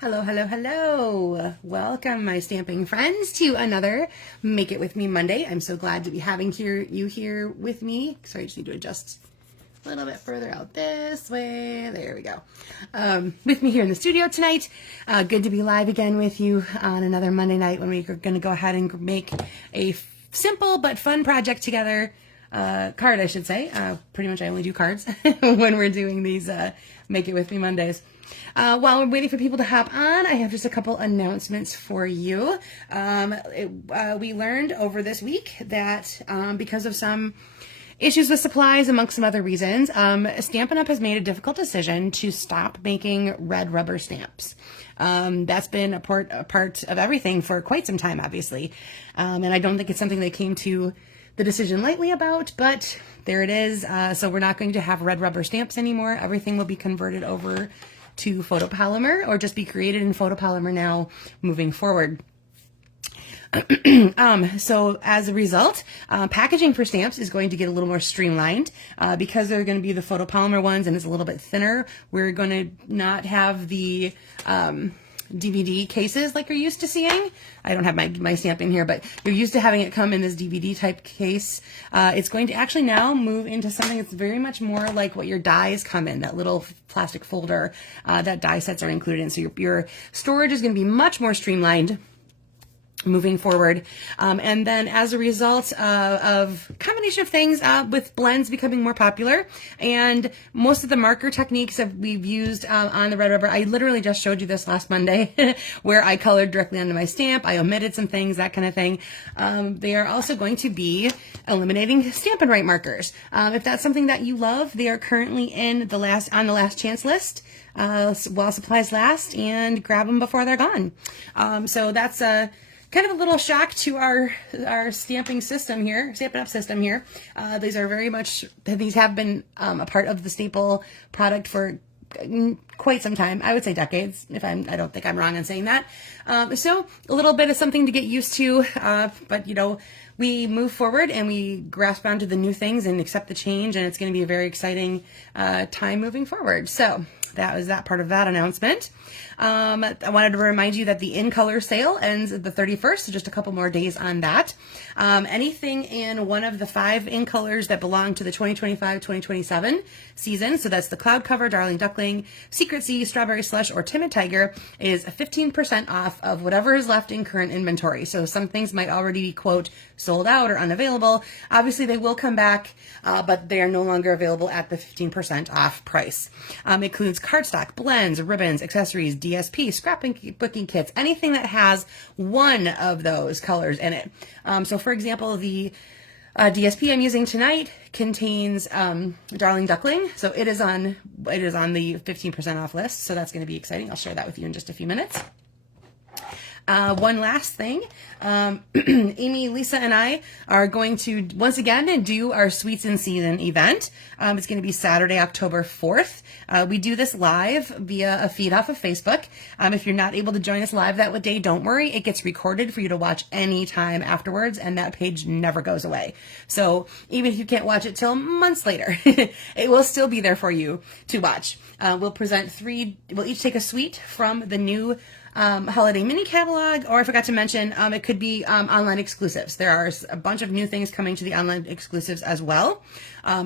Hello, hello, hello. Welcome, my stamping friends, to another Make It With Me Monday. I'm so glad to be having you here with me. Sorry, I just need to adjust a little bit further out this way. There we go. With me here in the studio tonight. Good to be live again with you on another Monday night when we're going to go ahead and make a simple but fun project together. Card, I should say. Pretty much I only do cards when we're doing these Make It With Me Mondays. While we're waiting for people to hop on, I have just a couple announcements for you. We learned over this week that because of some issues with supplies, amongst some other reasons, Stampin' Up! Has made a difficult decision to stop making red rubber stamps. That's been a part of everything for quite some time, obviously. And I don't think it's something they came to the decision lightly about, but there it is. So we're not going to have red rubber stamps anymore. Everything will be converted over to photopolymer, or just be created in photopolymer now moving forward. So as a result, packaging for stamps is going to get a little more streamlined because they're going to be the photopolymer ones and it's a little bit thinner. We're going to not have the DVD cases like you're used to seeing. I don't have my stamping here, but you're used to having it come in this DVD type case. It's going to actually now move into something that's very much more like what your dies come in, that little plastic folder that die sets are included in. So your storage is going to be much more streamlined moving forward. And then as a result of combination of things with blends becoming more popular and most of the marker techniques that we've used on the red rubber, I literally just showed you this last Monday where I colored directly onto my stamp. I omitted some things, that kind of thing. They are also going to be eliminating Stampin' Right markers. If that's something that you love, they are currently on the last chance list while supplies last, and grab them before they're gone. So that's kind of a little shock to our stamping system here, Stampin' Up! System here. These have been a part of the staple product for quite some time. I would say decades, I don't think I'm wrong in saying that. So a little bit of something to get used to, but you know, we move forward and we grasp onto the new things and accept the change, and it's going to be a very exciting time moving forward. So that was that part of that announcement. I wanted to remind you that the In Color sale ends the 31st, so just a couple more days on that. Anything in one of the 5 In Colors that belong to the 2025-2027 season, so that's the Cloud Cover, Darling Duckling, Secret Sea, Strawberry Slush, or Timid Tiger, is 15% off of whatever is left in current inventory. So some things might already be, quote, sold out or unavailable. Obviously, they will come back, but they are no longer available at the 15% off price. It includes cardstock, blends, ribbons, accessories, DSP, scrapbooking kits, anything that has one of those colors in it. So for example, the DSP I'm using tonight contains Darling Duckling, so it is on the 15% off list, so that's going to be exciting. I'll share that with you in just a few minutes. One last thing, Amy, Lisa, and I are going to once again do our Sweets in Season event. It's going to be Saturday, October 4th. We do this live via a feed off of Facebook. If you're not able to join us live that day, don't worry. It gets recorded for you to watch anytime afterwards, and that page never goes away. So even if you can't watch it till months later, it will still be there for you to watch. We'll each take a suite from the new holiday mini catalog, or I forgot to mention, it could be online exclusives. There are a bunch of new things coming to the online exclusives as well.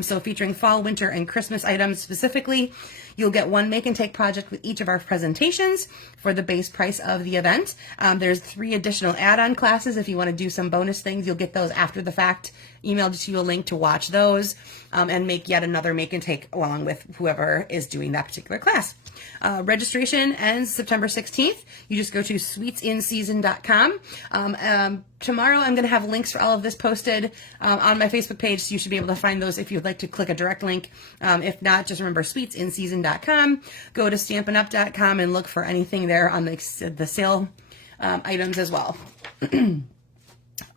So featuring fall, winter, and Christmas items specifically. You'll get one make and take project with each of our presentations for the base price of the event. There's 3 additional add-on classes. If you want to do some bonus things, you'll get those after the fact, emailed to you a link to watch those, and make yet another make and take along with whoever is doing that particular class. Registration ends September 16th. You just go to sweetsinseason.com. Tomorrow I'm going to have links for all of this posted on my Facebook page, so you should be able to find those if you'd like to click a direct link. If not, just remember sweetsinseason.com. Go to stampinup.com and look for anything there on the sale items as well.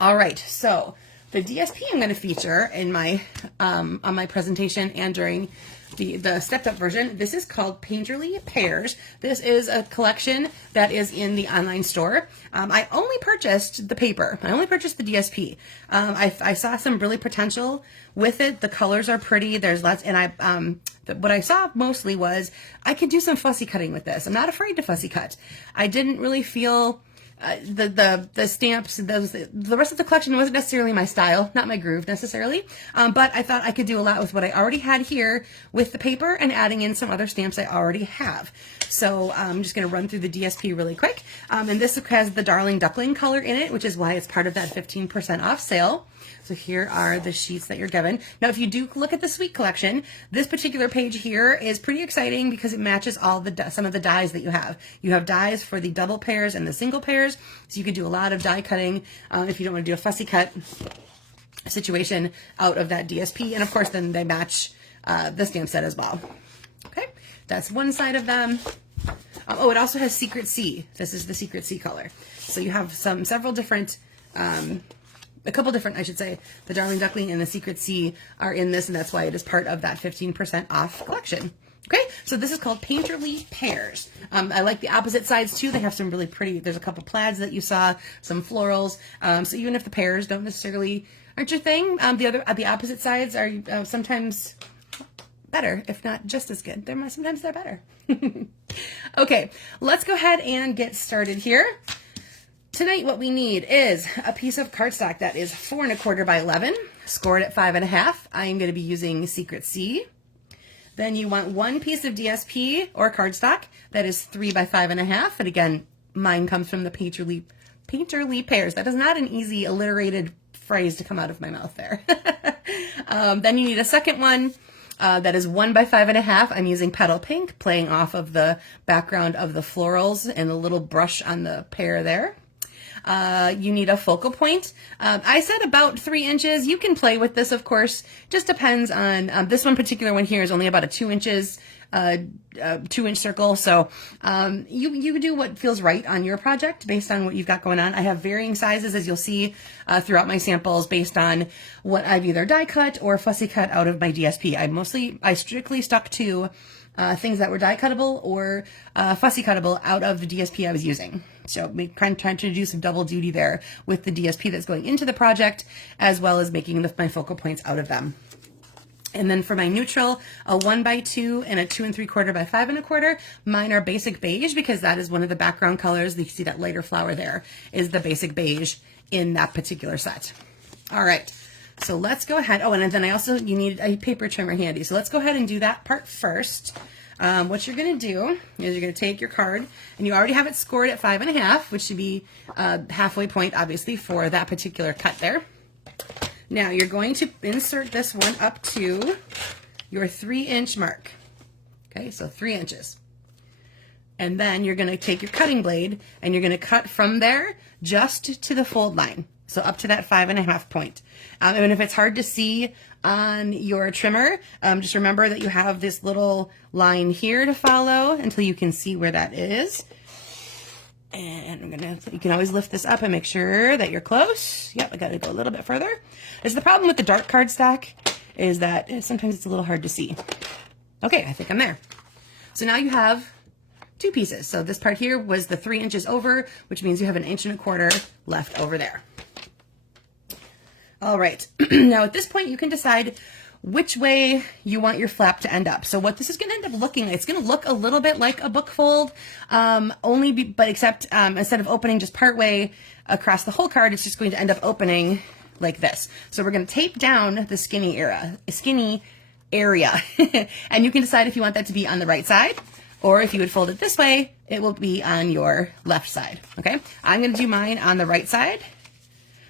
All right, so the DSP I'm going to feature in my on my presentation and during the stepped up version. This is called Painterly Pears. This is a collection that is in the online store. I only purchased the paper. I only purchased the DSP. I saw some really potential with it. The colors are pretty. There's lots, and what I saw mostly was I could do some fussy cutting with this. I'm not afraid to fussy cut. I didn't really feel the stamps, the rest of the collection wasn't necessarily my style, not my groove necessarily, but I thought I could do a lot with what I already had here with the paper and adding in some other stamps I already have. So I'm just going to run through the DSP really quick, and this has the Darling Duckling color in it, which is why it's part of that 15% off sale. So here are the sheets that you're given. Now, if you do look at the Sweet collection, this particular page here is pretty exciting because it matches all the some of the dies that you have. You have dies for the double pairs and the single pairs, so you can do a lot of die cutting if you don't want to do a fussy cut situation out of that DSP. And of course, then they match the stamp set as well. Okay, that's one side of them. Oh, it also has Secret C. This is the Secret C color. So you have several different. A couple different, I should say, the Darling Duckling and the Secret C are in this, and that's why it is part of that 15% off collection. Okay, so this is called Painterly Pears. I like the opposite sides too. They have some really pretty, there's a couple plaids that you saw, some florals. So even if the pears don't necessarily aren't your thing, the opposite sides are sometimes better, if not just as good. Sometimes they're better. Okay, let's go ahead and get started here. Tonight, what we need is a piece of cardstock that is 4 1/4 by 11, scored at 5 1/2. I am going to be using Secret C. Then you want one piece of DSP or cardstock that is 3 by 5 1/2. And again, mine comes from the Painterly Pears. That is not an easy alliterated phrase to come out of my mouth there. Then you need a second one. That is 1 by 5 1/2. I'm using Petal Pink, playing off of the background of the florals and a little brush on the pear there. You need a focal point. I said about 3 inches. You can play with this, of course. Just depends on, this one particular one here is only about a 2 inches, 2-inch circle. So you do what feels right on your project based on what you've got going on. I have varying sizes, as you'll see throughout my samples, based on what I've either die cut or fussy cut out of my DSP. I strictly stuck to things that were die cuttable or fussy cuttable out of the DSP I was using. So trying to do some double duty there with the DSP that's going into the project, as well as making my focal points out of them. And then for my neutral, a 1 by 2 and a 2 3/4 by 5 1/4. Mine are basic beige because that is one of the background colors. You see that lighter flower there is the basic beige in that particular set. All right, so let's go ahead. Oh, and then you need a paper trimmer handy. So let's go ahead and do that part first. What you're going to do is you're going to take your card, and you already have it scored at 5 1/2, which should be halfway point, obviously, for that particular cut there. Now you're going to insert this one up to your 3-inch mark. Okay, so 3 inches. And then you're going to take your cutting blade, and you're going to cut from there just to the fold line. So up to that 5 1/2 point. And if it's hard to see on your trimmer, just remember that you have this little line here to follow until you can see where that is. And you can always lift this up and make sure that you're close. Yep, I got to go a little bit further. This is the problem with the dark cardstock, is that sometimes it's a little hard to see. Okay, I think I'm there. So now you have 2 pieces. So this part here was the 3 inches over, which means you have an 1 1/4 left over there. All right, now at this point you can decide which way you want your flap to end up. So what this is going to end up looking like, it's going to look a little bit like a book fold, except instead of opening just part way across the whole card, it's just going to end up opening like this. So we're going to tape down the skinny area, and you can decide if you want that to be on the right side, or if you would fold it this way, it will be on your left side. Okay, I'm going to do mine on the right side.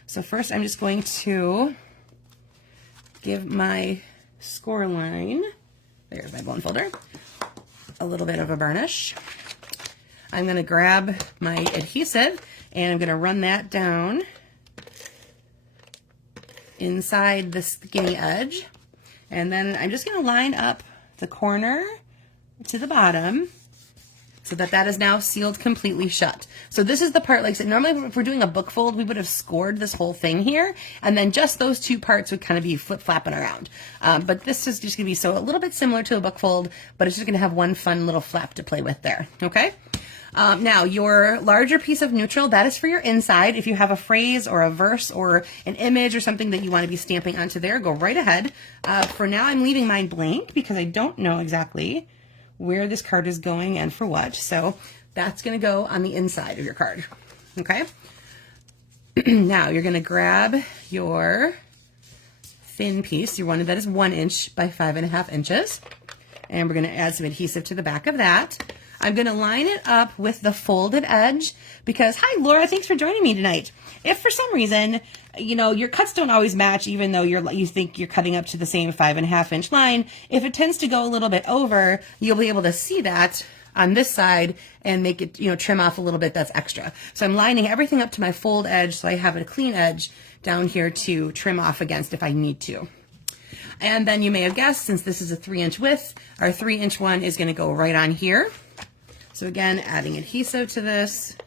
So first I'm just going to give my score line, there's my bone folder, a little bit of a burnish. I'm going to grab my adhesive and I'm going to run that down inside the skinny edge. And then I'm just going to line up the corner to the bottom so that that is now sealed completely shut. So this is the part, like I said, normally if we're doing a book fold, we would have scored this whole thing here, and then just those two parts would kind of be flip-flapping around. But this is just going to be so a little bit similar to a book fold, but it's just going to have one fun little flap to play with there, okay? Now, your larger piece of neutral, that is for your inside. If you have a phrase or a verse or an image or something that you want to be stamping onto there, go right ahead. For now, I'm leaving mine blank because I don't know exactly where this card is going and for what. So that's going to go on the inside of your card, okay? Now, you're going to grab your thin piece, your one that is 1 inch by 5.5 inches, and we're going to add some adhesive to the back of that. I'm going to line it up with the folded edge because, hi, Laura, thanks for joining me tonight. If for some reason, you know, your cuts don't always match, even though you think you're cutting up to the same 5.5 inch line, if it tends to go a little bit over, you'll be able to see that on this side and make it, you know, trim off a little bit that's extra. So I'm lining everything up to my fold edge so I have a clean edge down here to trim off against if I need to. And then you may have guessed, since this is a 3-inch width, our 3-inch one is going to go right on here. So again, adding adhesive to this,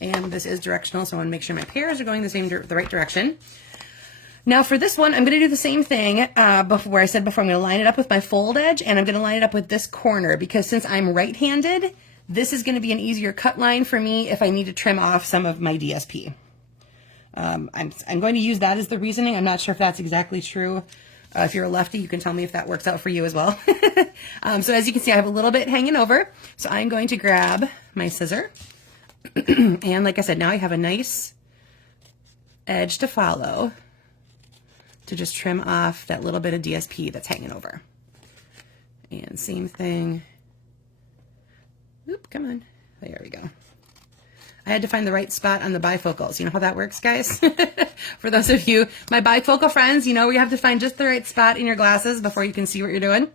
and this is directional, so I want to make sure my pairs are going the right direction. Now for this one, I'm going to do the same thing where I said before. I'm going to line it up with my fold edge, and I'm going to line it up with this corner, because since I'm right-handed, this is going to be an easier cut line for me if I need to trim off some of my DSP. I'm going to use that as the reasoning. I'm not sure if that's exactly true. If you're a lefty, you can tell me if that works out for you as well. So as you can see, I have a little bit hanging over. So I'm going to grab my scissor. And like I said, now I have a nice edge to follow to just trim off that little bit of DSP that's hanging over. And same thing. Oop, come on. There we go. I had to find the right spot on the bifocals. You know how that works, guys? For those of you, my bifocal friends, you know where you have to find just the right spot in your glasses before you can see what you're doing.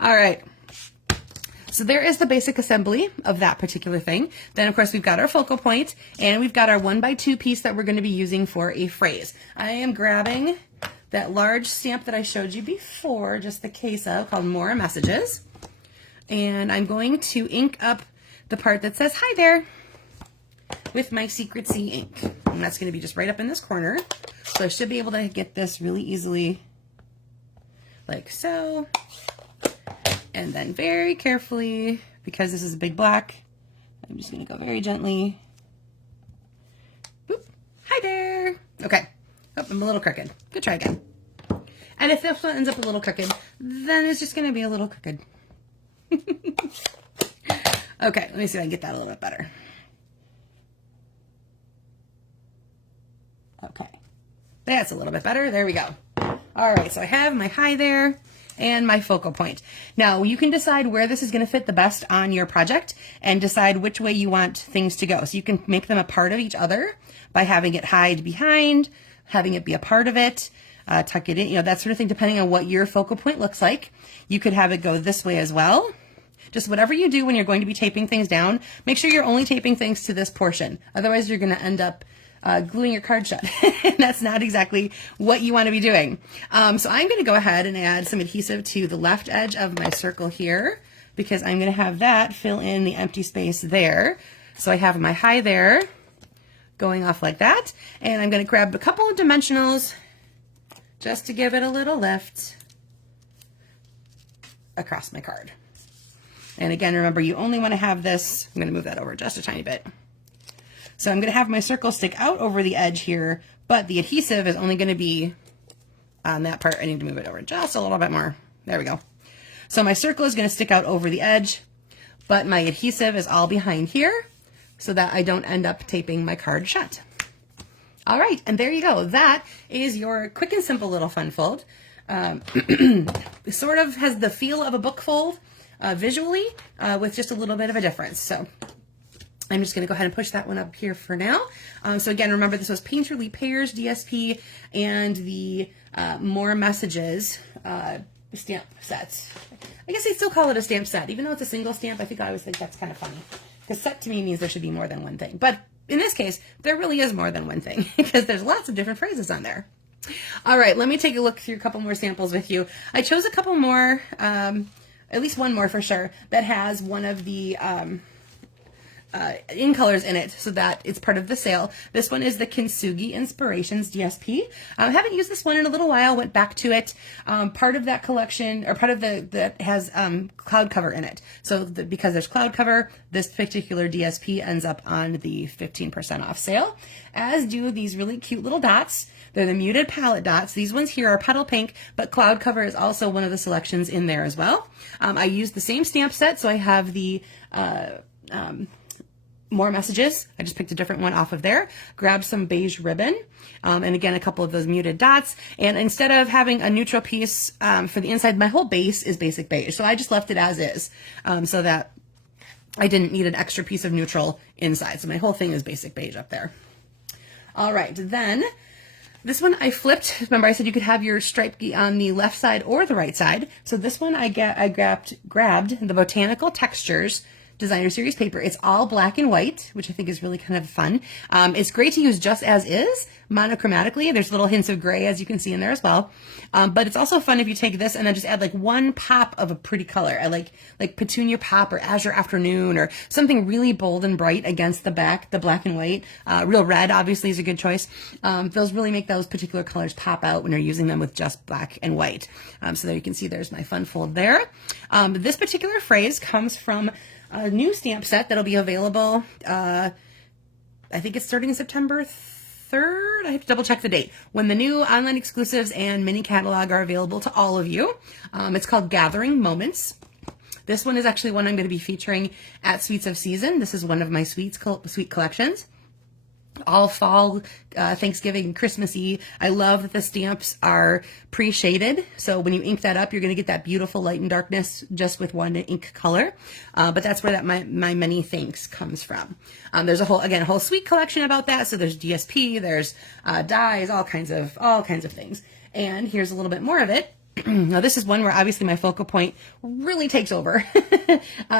All right. So there is the basic assembly of that particular thing. Then, of course, we've got our focal point, and we've got our 1x2 piece that we're going to be using for a phrase. I am grabbing that large stamp that I showed you before, just the case of, called More Messages. And I'm going to ink up the part that says, hi there, with my Secret C ink. And that's going to be just right up in this corner. So I should be able to get this really easily, like so. And then very carefully, because this is a big block, I'm just going to go very gently. Boop. Hi there. Okay. Oh, I'm a little crooked. Good try again. And if this one ends up a little crooked, then it's just going to be a little crooked. Okay, let me see if I can get that a little bit better. Okay, that's a little bit better. There we go. All right, so I have my hi there and my focal point. Now, you can decide where this is going to fit the best on your project and decide which way you want things to go. So you can make them a part of each other by having it hide behind, having it be a part of it, tuck it in, you know, that sort of thing, depending on what your focal point looks like. You could have it go this way as well. Just whatever you do when you're going to be taping things down, make sure you're only taping things to this portion. Otherwise, you're going to end up gluing your card shut. And that's not exactly what you want to be doing. So I'm going to go ahead and add some adhesive to the left edge of my circle here, because I'm going to have that fill in the empty space there. So I have my hi there going off like that. And I'm going to grab a couple of dimensionals just to give it a little lift across my card. And again, remember, you only want to have this, I'm going to move that over just a tiny bit. So I'm going to have my circle stick out over the edge here, but the adhesive is only going to be on that part. I need to move it over just a little bit more. There we go. So my circle is going to stick out over the edge, but my adhesive is all behind here so that I don't end up taping my card shut. All right, and there you go. That is your quick and simple little fun fold. It sort of has the feel of a book fold, visually, with just a little bit of a difference. So I'm just going to go ahead and push that one up here for now. So again, remember, this was Painterly Pairs DSP and the More Messages stamp sets. I guess they still call it a stamp set, even though it's a single stamp. I always think that's kind of funny, because set to me means there should be more than one thing. But in this case, there really is more than one thing, because there's lots of different phrases on there. All right, let me take a look through a couple more samples with you. I chose a couple more at least one more for sure, that has one of the in colors in it, so that it's part of the sale. This one is the Kintsugi Inspirations DSP. I haven't used this one in a little while, went back to it. Part of that collection, or part of that has cloud cover in it. So because there's cloud cover, this particular DSP ends up on the 15% off sale, as do these really cute little dots. They're the muted palette dots. These ones here are petal pink, but cloud cover is also one of the selections in there as well. I used the same stamp set, so I have the more messages. I just picked a different one off of there, grabbed some beige ribbon, and again, a couple of those muted dots. And instead of having a neutral piece for the inside, my whole base is basic beige. So I just left it as is, so that I didn't need an extra piece of neutral inside. So my whole thing is basic beige up there. All right, then this one I flipped. Remember I said you could have your stripe on the left side or the right side. So this one I grabbed the Botanical Textures Designer Series paper. It's all black and white, which I think is really kind of fun. It's great to use just as is, monochromatically. There's little hints of gray, as you can see in there as well. But it's also fun if you take this and then just add like one pop of a pretty color. I like Petunia Pop or Azure Afternoon, or something really bold and bright against the back, the black and white. Real Red obviously is a good choice. Those really make those particular colors pop out when you're using them with just black and white. So there you can see there's my fun fold there. This particular phrase comes from a new stamp set that'll be available, I think it's starting September 3rd. I have to double check the date, when the new online exclusives and mini catalog are available to all of you. It's called Gathering Moments. This one is actually one I'm going to be featuring at Sweets of Season. This is one of my sweet collections. All fall, Thanksgiving, Christmassy. I love that the stamps are pre-shaded. So when you ink that up, you're going to get that beautiful light and darkness just with one ink color. But that's where my many thanks comes from. There's a whole sweet collection about that. So there's DSP, there's dyes, all kinds of things. And here's a little bit more of it. Now this is one where obviously my focal point really takes over.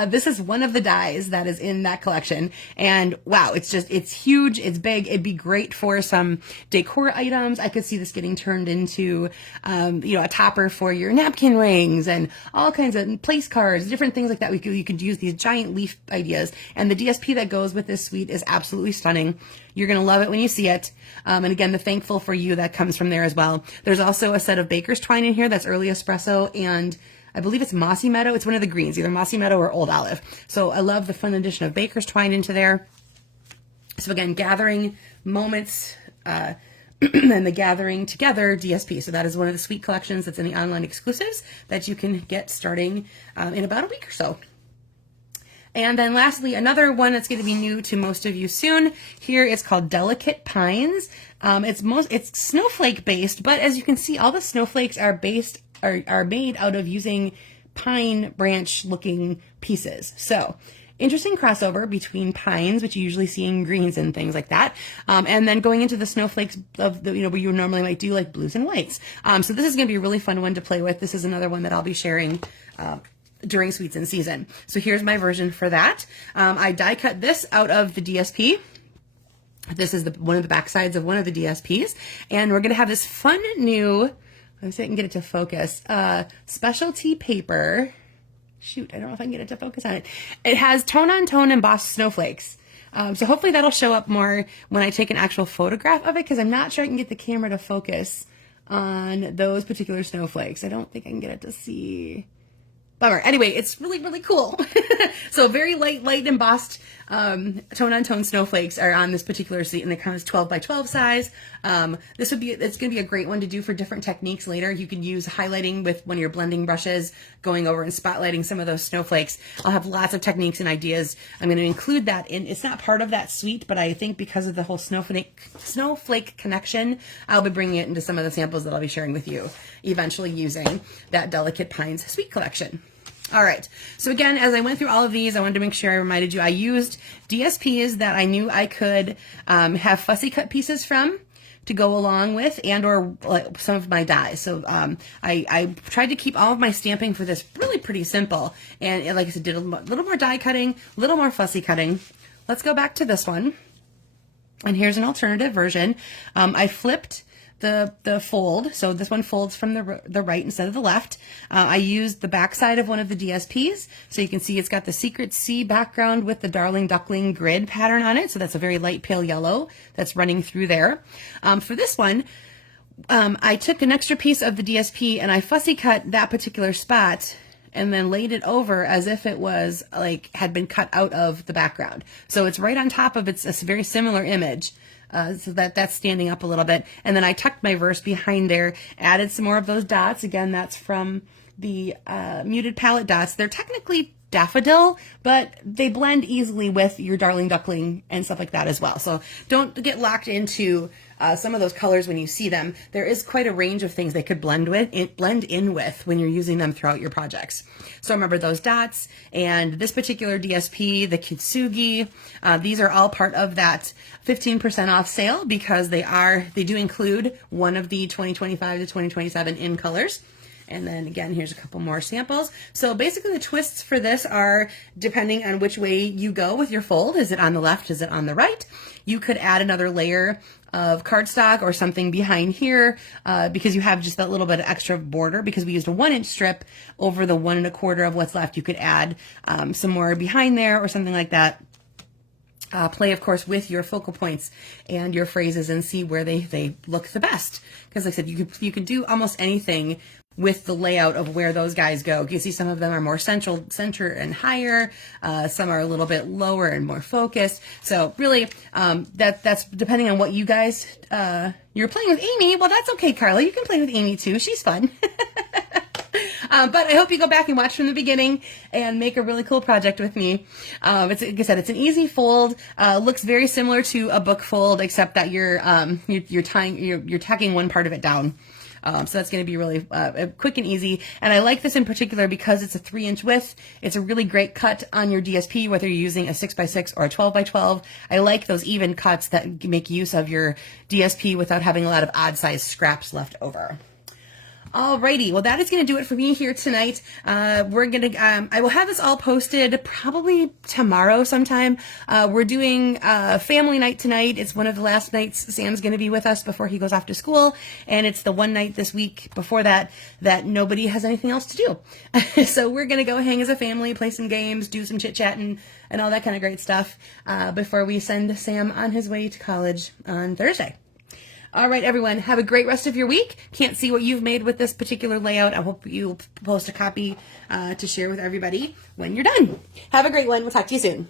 This is one of the dies that is in that collection, and wow, it's huge, it's big. It'd be great for some decor items. I could see this getting turned into, a topper for your napkin rings and all kinds of place cards, different things like that. You could use these giant leaf ideas, and the DSP that goes with this suite is absolutely stunning. You're going to love it when you see it. And again, the thankful for you that comes from there as well. There's also a set of Baker's Twine in here that's early espresso, and I believe it's Mossy Meadow. It's one of the greens, either Mossy Meadow or Old Olive. So I love the fun addition of Baker's Twine into there. So again, Gathering Moments, and the Gathering Together DSP. So that is one of the sweet collections that's in the online exclusives that you can get starting in about a week or so. And then lastly, another one that's going to be new to most of you soon. Here it's called Delicate Pines. It's snowflake based, but as you can see, all the snowflakes are made out of using pine branch looking pieces. So interesting crossover between pines, which you usually see in greens and things like that, and then going into the snowflakes of the, where you normally might do like blues and whites. So this is going to be a really fun one to play with. This is another one that I'll be sharing during Sweets in Season. So here's my version for that. I die cut this out of the DSP. This is one of the back sides of one of the DSPs, and we're going to have this fun new, let's see if I can get it to focus, specialty paper. Shoot, I don't know if I can get it to focus on it. It has tone-on-tone embossed snowflakes. So hopefully that'll show up more when I take an actual photograph of it, because I'm not sure I can get the camera to focus on those particular snowflakes. I don't think I can get it to see. Bummer. Anyway, it's really, really cool. So very light embossed tone-on-tone snowflakes are on this particular sheet, and it comes 12 by 12 size. It's going to be a great one to do for different techniques later. You can use highlighting with one of your blending brushes, going over and spotlighting some of those snowflakes. I'll have lots of techniques and ideas. I'm going to include that in. It's not part of that suite, but I think because of the whole snowflake connection, I'll be bringing it into some of the samples that I'll be sharing with you eventually using that Delicate Pines suite collection. All right, so again, as I went through all of these, I wanted to make sure I reminded you I used DSPs that I knew I could have fussy cut pieces from to go along with, and or some of my dies. So I tried to keep all of my stamping for this really pretty simple, and like I said, did a little more die cutting, a little more fussy cutting. Let's go back to this one, and here's an alternative version. I flipped the fold. So this one folds from the right instead of the left. I used the back side of one of the DSPs. So you can see it's got the Secret Sea background with the Darling Duckling grid pattern on it. So that's a very light pale yellow that's running through there. For this one, I took an extra piece of the DSP and I fussy cut that particular spot and then laid it over as if it was like had been cut out of the background. So it's right on top of it's a very similar image. So that's standing up a little bit. And then I tucked my verse behind there, added some more of those dots. Again, that's from the muted palette dots. They're technically daffodil, but they blend easily with your Darling Duckling and stuff like that as well. So don't get locked into some of those colors when you see them. There is quite a range of things they could blend in with when you're using them throughout your projects. So remember those dots and this particular DSP, the Kitsugi, these are all part of that 15% off sale because they do include one of the 2025 to 2027 in colors. And then again, here's a couple more samples. So basically the twists for this are depending on which way you go with your fold. Is it on the left? Is it on the right? You could add another layer of cardstock or something behind here because you have just that little bit of extra border because we used a 1-inch strip over the 1 1/4 of what's left. You could add some more behind there or something like that. Play, of course, with your focal points and your phrases and see where they look the best. Because like I said, you can do almost anything with the layout of where those guys go. You can see some of them are more center and higher. Some are a little bit lower and more focused. So really, that's depending on what you guys, you're playing with Amy. Well, that's okay, Carla. You can play with Amy too. She's fun. But I hope you go back and watch from the beginning and make a really cool project with me. It's, like I said, it's an easy fold. Looks very similar to a book fold, except that you're tacking one part of it down. So that's going to be really quick and easy. And I like this in particular because it's a 3-inch width. It's a really great cut on your DSP, whether you're using a 6x6 or a 12x12. I like those even cuts that make use of your DSP without having a lot of odd size scraps left over. Alrighty, well that is going to do it for me here tonight. I will have this all posted probably tomorrow sometime. We're doing family night tonight. It's one of the last nights Sam's going to be with us before he goes off to school, and it's the one night this week before that nobody has anything else to do. So we're going to go hang as a family, play some games, do some chit-chatting, and all that kind of great stuff before we send Sam on his way to college on Thursday. All right, everyone, have a great rest of your week. Can't see what you've made with this particular layout. I hope you'll post a copy to share with everybody when you're done. Have a great one. We'll talk to you soon.